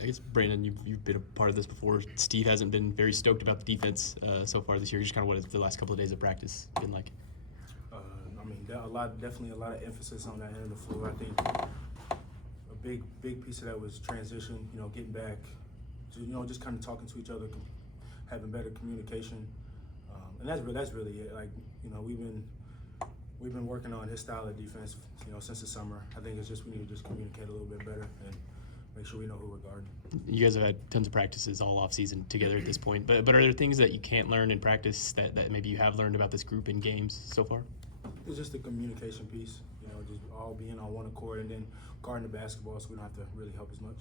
I guess, Brandon, you've been a part of this before. Steve hasn't been very stoked about the defense so far this year. Just kind of what has the last couple of days of practice been like? I mean, definitely a lot of emphasis on that end of the floor. I think a big piece of that was transition. Getting back to just kind of talking to each other, having better communication, and that's really it. Like we've been working on his style of defense, since the summer. I think it's just we need to just communicate a little bit better and make sure we know who we're guarding. You guys have had tons of practices all off season together at this point, but are there things that you can't learn in practice that maybe you have learned about this group in games so far? It's just the communication piece, just all being on one accord and then guarding the basketball so we don't have to really help as much.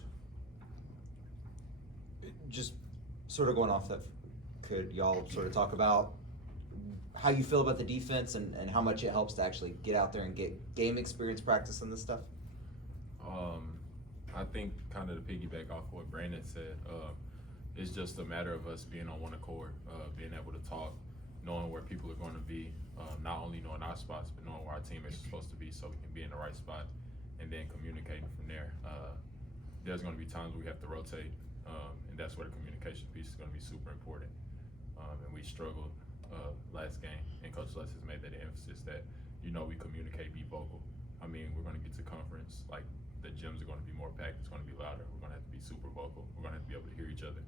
Just sort of going off that, could y'all sort of talk about how you feel about the defense and how much it helps to actually get out there and get game experience practice and this stuff? I think kind of to piggyback off what Brandon said, it's just a matter of us being on one accord, being able to talk, knowing where people are going to be, not only knowing our spots, but knowing where our teammates are supposed to be so we can be in the right spot, and then communicating from there. There's going to be times we have to rotate, and that's where the communication piece is going to be super important. And we struggled last game, and Coach Les has made that an emphasis that, we communicate, be vocal. I mean, we're going to get to conference, like the gyms are going to be more packed, it's going to be louder, we're going to have to be super vocal, we're going to have to be able to hear each other,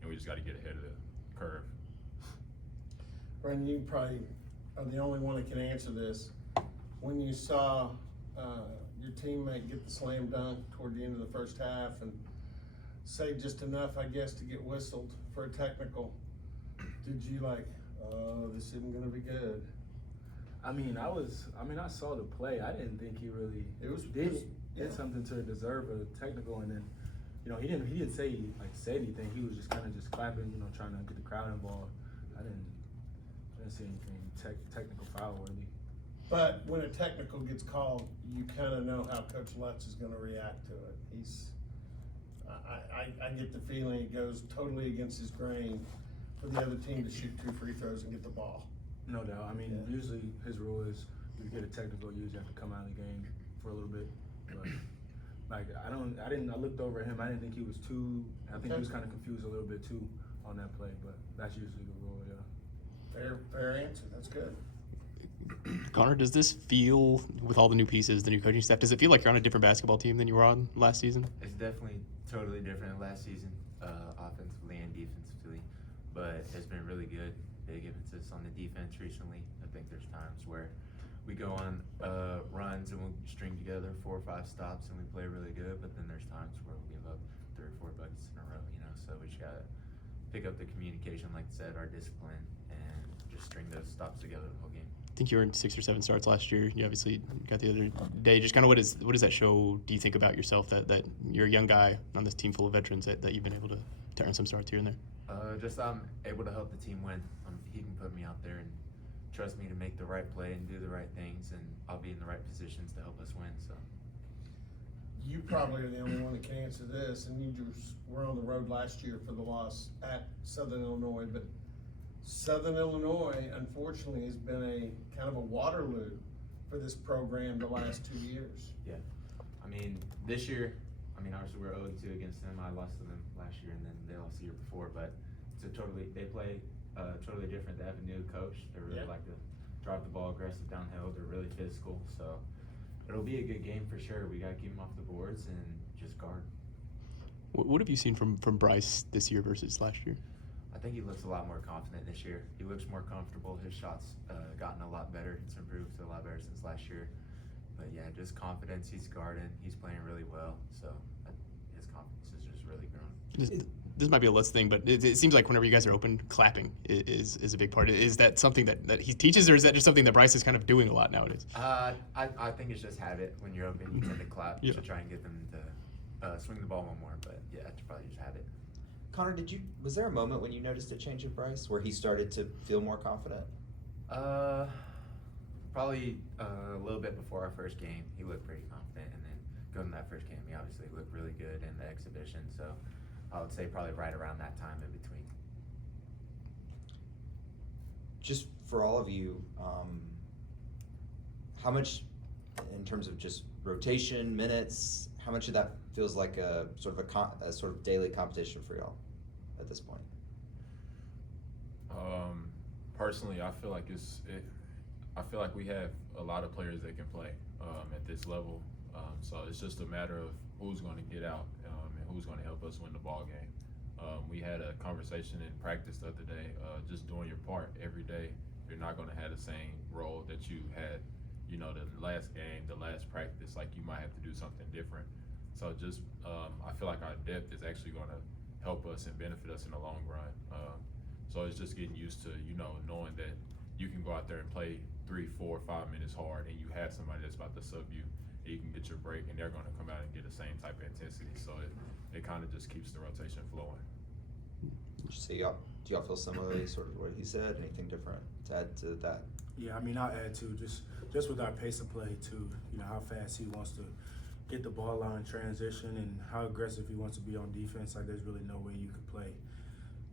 and we just got to get ahead of the curve. Brandon, you probably are the only one that can answer this. When you saw your teammate get the slam dunk toward the end of the first half and say just enough, I guess, to get whistled for a technical, did you oh, this isn't going to be good? I saw the play. I didn't think he really did something to deserve a technical, and then, he didn't say say anything. He was just kind of just clapping, trying to get the crowd involved. I didn't see anything technical foul worthy. But when a technical gets called, you kind of know how Coach Lutz is going to react to it. I get the feeling it goes totally against his grain for the other team to shoot 2 free throws and get the ball. No doubt. Usually his rule is if you get a technical, you usually have to come out of the game for a little bit. But I looked over at him. I didn't think he was too. I think he was kind of confused a little bit too on that play. But that's usually the rule. Yeah. Fair answer. That's good. Connor, does this feel, with all the new pieces, the new coaching staff, does it feel like you're on a different basketball team than you were on last season? It's definitely totally different than last season, offensively and defensively, but it's been really good. Big emphasis on the defense recently. I think there's times where we go on runs and we'll string together 4 or 5 stops and we play really good, but then there's times where we'll give up 3 or 4 buckets in a row, so we just gotta pick up the communication, like I said, our discipline, and just string those stops together the whole game. I think you were in 6 or 7 starts last year. You obviously got the other day. Just kind of what does that show, do you think, about yourself, that you're a young guy on this team full of veterans, that you've been able to earn some starts here and there? Just I'm able to help the team win. He can put me out there and trust me to make the right play and do the right things, and I'll be in the right positions to help us win. So You probably are the only one that can answer this, and you just were on the road last year for the loss at Southern Illinois, but Southern Illinois, unfortunately, has been a kind of a Waterloo for this program the last 2 years. Yeah, this year, obviously we're 0-2 against them. I lost to them last year, and then they lost the year before. But they play totally different. They have a new coach. They really like to drive the ball aggressive downhill. They're really physical, so it'll be a good game for sure. We gotta keep them off the boards and just guard. What have you seen from Bryce this year versus last year? I think he looks a lot more confident this year. He looks more comfortable. His shots gotten a lot better. It's improved a lot better since last year. But yeah, just confidence. He's guarding. He's playing really well. So his confidence is just really grown. This might be a less thing, but it seems like whenever you guys are open, clapping is a big part. Is that something that he teaches, or is that just something that Bryce is kind of doing a lot nowadays? I think it's just habit. When you're open, you tend to clap to try and get them to swing the ball one more. But yeah, it's probably just habit. Connor, was there a moment when you noticed a change in Bryce where he started to feel more confident? Probably a little bit before our first game, he looked pretty confident, and then going to that first game, he obviously looked really good in the exhibition. So I would say probably right around that time in between. Just for all of you, how much, in terms of just rotation, minutes, how much of that feels like a sort of daily competition for y'all at this point? Personally, I feel like I feel like we have a lot of players that can play at this level. So it's just a matter of who's going to get out and who's going to help us win the ball game. We had a conversation in practice the other day, just doing your part every day. You're not going to have the same role that you had, the last game, the last practice. Like, you might have to do something different. So just, I feel like our depth is actually going to help us and benefit us in the long run. So it's just getting used to, knowing that you can go out there and play 3, 4, 5 minutes hard, and you have somebody that's about to sub you, and you can get your break, and they're going to come out and get the same type of intensity. So it kind of just keeps the rotation flowing. So do y'all feel similarly, sort of what he said? Anything different to add to that? Yeah, I mean, I'll add to just with our pace of play too. How fast he wants to get the ball out in transition and how aggressive he wants to be on defense. Like, there's really no way you could play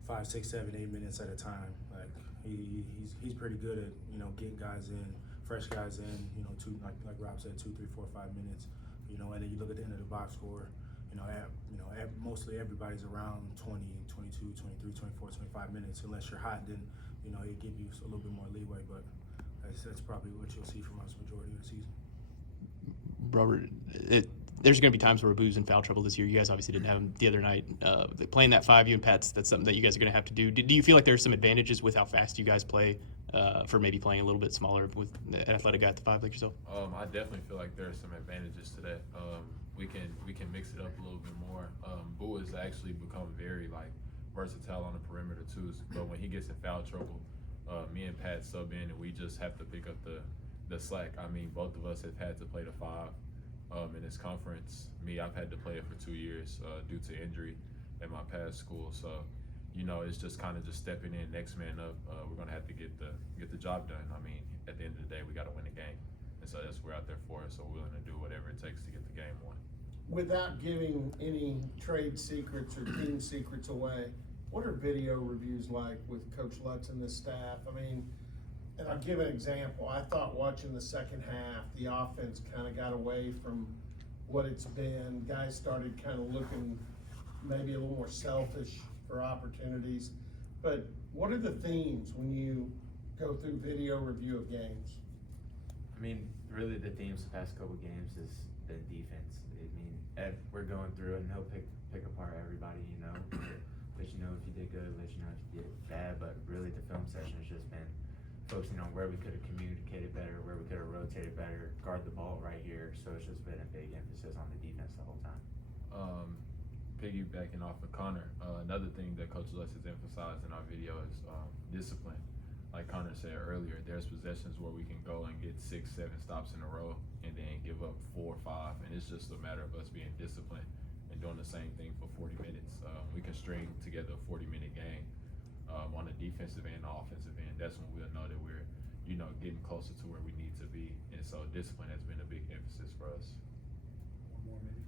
5, 6, 7, 8 minutes at a time. Like, he's pretty good at getting guys in, fresh guys in. Like Rob said, 2, 3, 4, 5 minutes. And then you look at the end of the box score. Mostly everybody's around 20, 22, 23, 24, 25 minutes. Unless you're hot, then it give you a little bit more leeway. But that's probably what you'll see from us majority of the season. Robert, there's going to be times where Abu's in foul trouble this year. You guys obviously didn't have him the other night. Playing that 5, you and Pat's, that's something that you guys are going to have to do. Do you feel like there's some advantages with how fast you guys play for maybe playing a little bit smaller with an athletic guy at the 5 like yourself? I definitely feel like there are some advantages to that. We can mix it up a little bit more. Boo has actually become very versatile on the perimeter too. But when he gets in foul trouble, me and Pat sub in, and we just have to pick up the slack. I mean, both of us have had to play the 5 in this conference. Me, I've had to play it for 2 years due to injury at my past school. So, it's just kind of just stepping in, next man up. We're gonna have to get the job done. I mean, at the end of the day, we got to win the game, and so that's what we're out there for. So we're willing to do whatever it takes to get the game won. Without giving any trade secrets or team secrets away, what are video reviews like with Coach Lutz and this staff? I mean, and I'll give an example. I thought watching the second half, the offense kind of got away from what it's been. Guys started kind of looking maybe a little more selfish for opportunities. But what are the themes when you go through video review of games? I mean, really the themes the past couple games has been defense. I mean, we're going through it, and he'll pick apart everybody, let you know if you did good, let you know if you did bad. But really the film session has just been focusing on where we could have communicated better, where we could have rotated better, guard the ball right here. So it's just been a big emphasis on the defense the whole time. Piggybacking off of Connor, another thing that Coach Lutz has emphasized in our video is discipline. Like Connor said earlier, there's possessions where we can go and get 6, 7 stops in a row and then give up 4 or 5, and it's just a matter of us being disciplined and doing the same thing for 40 minutes. We can string together a 40-minute game on the defensive and the offensive end. That's when we'll know that we're, getting closer to where we need to be. And so discipline has been a big emphasis for us. One more maybe.